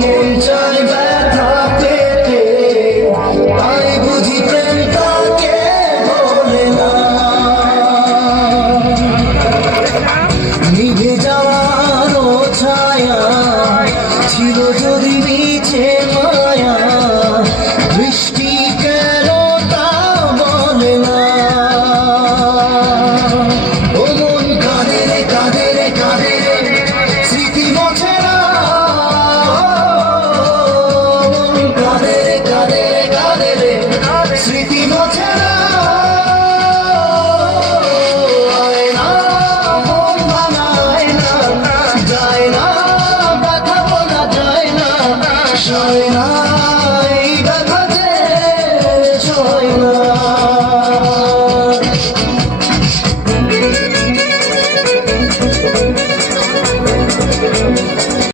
মন চায় ব্যথা পেতে, তাই বুঝি প্রেম তাকে বলে না। নিভে যাওয়ার ছায়া ছিল যদি মিছে মায়া, বৃষ্টি কেন তা বলে না। ও মন কাঁদে রে কাঁদে রে কাঁদে রে, স্মৃতি মোছে না। মন কাঁদে রে কাঁদে রে কাঁদে রে, স্মৃতি মোছে না। আয় না মন ভাঙায় না, যায় না ব্যথা বলা যায় না, সয় না।